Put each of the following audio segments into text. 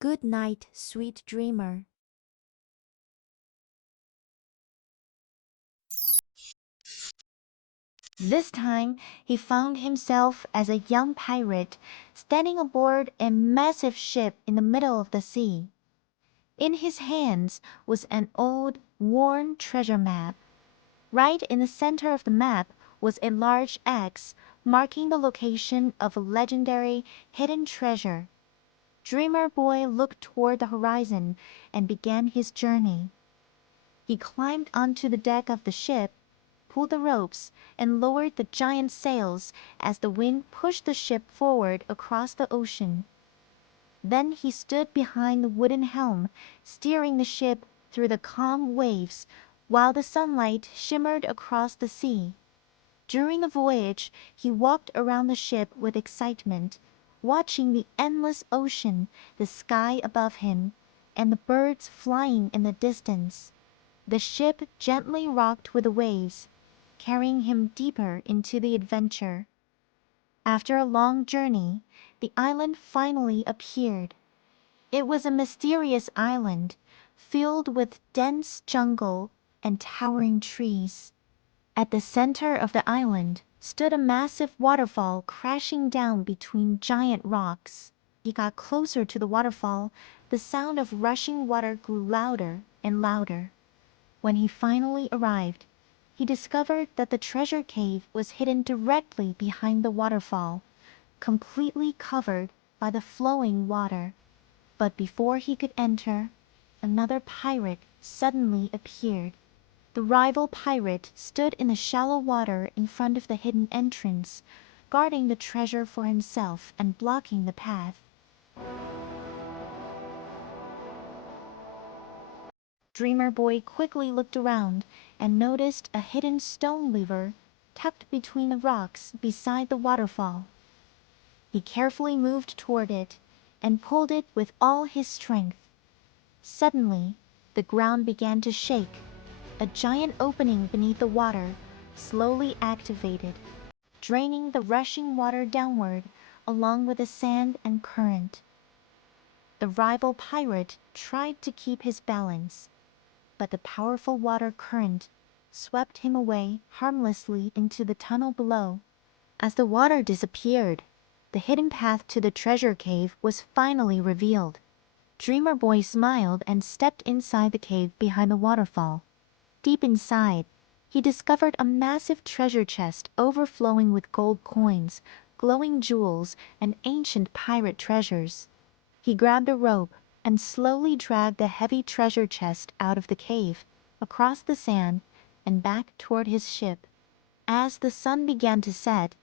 Good night, sweet dreamer. This time, he found himself as a young pirate standing aboard a massive ship in the middle of the sea. In his hands was an old, worn treasure map. Right in the center of the map was a large X marking the location of a legendary hidden treasure. Dreamer Boy looked toward the horizon and began his journey. He climbed onto the deck of the ship, pulled the ropes, and lowered the giant sails as the wind pushed the ship forward across the ocean. Then he stood behind the wooden helm, steering the ship through the calm waves while the sunlight shimmered across the sea. During the voyage, he walked around the ship with excitement, watching the endless ocean, the sky above him, and the birds flying in the distance. The ship gently rocked with the waves, carrying him deeper into the adventure. After a long journey, the island finally appeared. It was a mysterious island, filled with dense jungle and towering trees. At the center of the island stood a massive waterfall crashing down between giant rocks. He got closer to the waterfall, the sound of rushing water grew louder and louder. When he finally arrived, he discovered that the treasure cave was hidden directly behind the waterfall, completely covered by the flowing water. But before he could enter, another pirate suddenly appeared. The rival pirate stood in the shallow water in front of the hidden entrance, guarding the treasure for himself and blocking the path. Dreamer Boy quickly looked around and noticed a hidden stone lever tucked between the rocks beside the waterfall. He carefully moved toward it and pulled it with all his strength. Suddenly, the ground began to shake. A giant opening beneath the water slowly activated, draining the rushing water downward along with the sand and current. The rival pirate tried to keep his balance, but the powerful water current swept him away harmlessly into the tunnel below. As the water disappeared, the hidden path to the treasure cave was finally revealed. Dreamer Boy smiled and stepped inside the cave behind the waterfall. Deep inside, he discovered a massive treasure chest overflowing with gold coins, glowing jewels, and ancient pirate treasures. He grabbed a rope and slowly dragged the heavy treasure chest out of the cave, across the sand, and back toward his ship. As the sun began to set,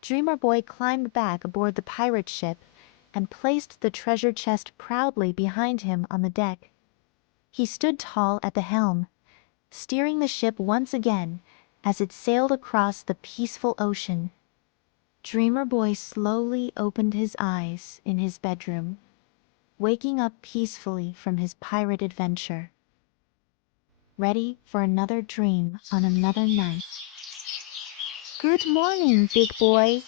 Dreamer Boy climbed back aboard the pirate ship and placed the treasure chest proudly behind him on the deck. He stood tall at the helm, steering the ship once again as it sailed across the peaceful ocean. Dreamer Boy slowly opened his eyes in his bedroom, waking up peacefully from his pirate adventure, ready for another dream on another night. Good morning, big boy.